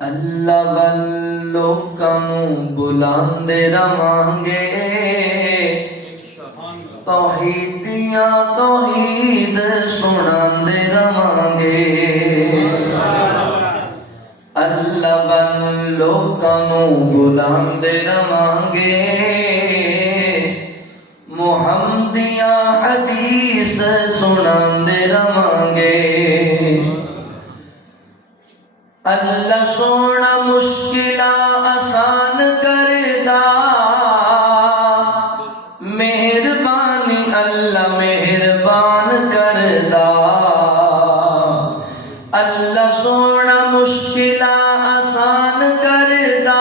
اللہ والوں بلاندے رواں گے، توحیدیاں توحید سناندے رواں گے۔ اللہ والوں بلاندے رواں گے، محمدیاں حدیث سناندے رواں گے۔ اللہ سونا مشکلاں آسان کردا، مہربانی اللہ مہربان کردا۔ اللہ سونا مشکلاں آسان کردا،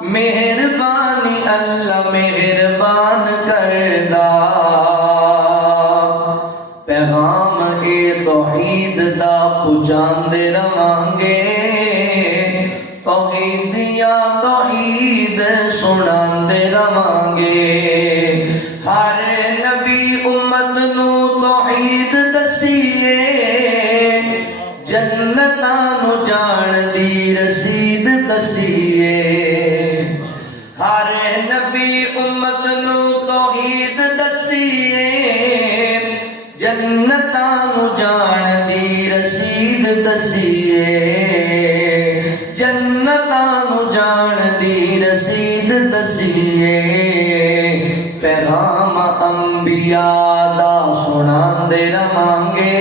مہربانی اللہ مہربان کردا۔ پیغام اے توحید دا پہنچاندے رواں گے، توحیدیاں توحید سناندے رواں گے۔ ہر نبی امت نو توحید دسیے، جنتاں نو جان دی رسید دسیے۔ ہر نبی امت نو توحید دسیے، جنتاں نو جان دی رسید دسیے۔ جنتاں نو جان دی رسید دسیے۔ پیغام انبیاء دا سناندے رواں گے،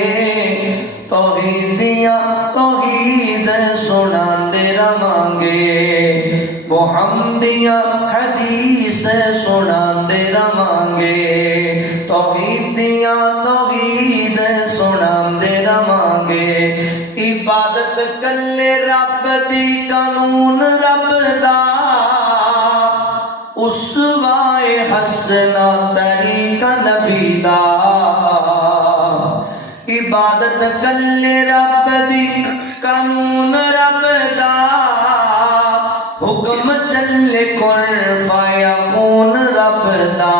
توحیدیاں توحید سناندے رواں گے۔ محمدیاں حدیث سناندے رواں گے، توحیدیاں توحید سناندے رواں گے۔ عبادت کلے رب دی قانون رب دا، اسوائے حسنہ طریقہ نبی دا۔ عبادت کلے رب دی قانون رب دا، حکم چلے کن فیکون رب دا۔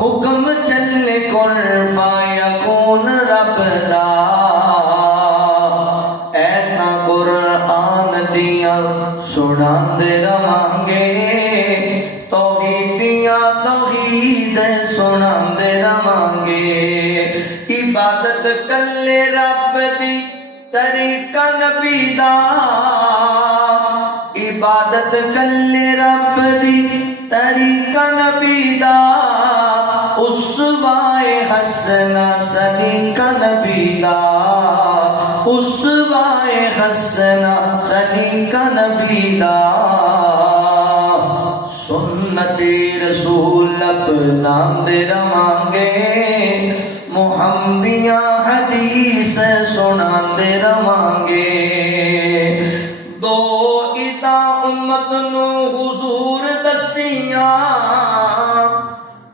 حکم چلے کن فیکون رب دا۔ ایتاں قرآن دیاں سناندے رواں گے، توحیدیاں توحید سناندے رواں گے۔ عبادت کلے رب دی طریقہ نبی دا، عبادت کلے رب دی طریقہ نبی دا، اسوائے حسنہ سلیقہ نبی دا۔ اسوائے حسنہ سلیقہ نبی دا۔ سنت رسول اپناندے رواں گے، محمدیاں حدیث سناندے رواں گے۔ دو ادا امت نو حضور دسیاں،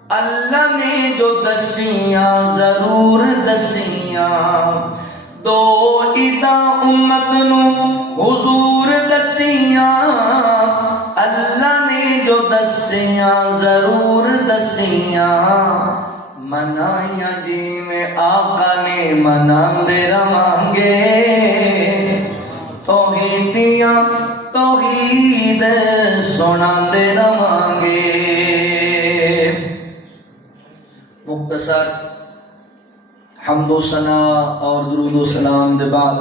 اللہ نے جو دسیاں ضرور دسیاں۔ دو ادا امت نو حضور دسیاں، اللہ نے جو دسیاں ضرور دسیاں۔ منائیاں جی میں آقا نے مناندے رواں گے، توحیدیاں توحید سناندے رواں گے۔ مختصر حمد و ثنا اور درود و سلام دے بعد